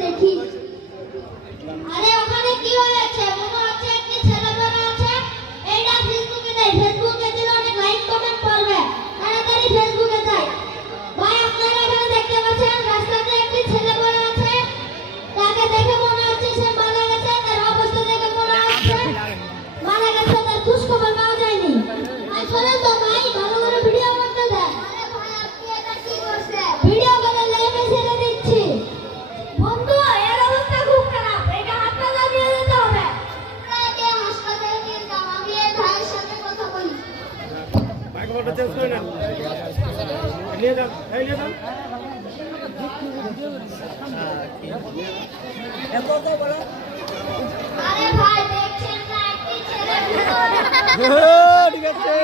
দেখি আরে ওখানে কি হয়েছে মনে হচ্ছে একটি ছেলে মেয়ে আছে এইটা ফেসবুকে দেয় ফেসবুকে দিলে অনেক লাইক কমেন্ট পড়বে তাড়াতাড়ি ফেসবুকে যাই ভাই আপনারা এখানে দেখতে পাচ্ছেন রাস্তাতে একটি ছেলে মেয়ে আছে তাকে দেখে মনে হচ্ছে সে মারা গেছে তার অবস্থা দেখে মনে হচ্ছে মারা গেছে তার খোঁজ খবর পাওয়া যায়নি ভাই চলেন তো ভাই ভালো করে ভিডিও করতে দেন আরে ভাই আপনি এটা কি করছেন ভিডিও করে লাইভে ছেড়ে দিচ্ছি বন্ধু এর অবস্থা খুব খারাপ এটা হাসপাতালে নিয়ে যেতে হবে আপনাকে হাসপাতালে নিয়ে যাও আমি এই ভাইয়ের সাথে কথা বলি মাইক্রোফোনটা চেঞ্জ করে নেন নিয়ে যান এই নিয়ে যান আরে ভাই দেখছেন না একটি ছেলে ঠিক আছে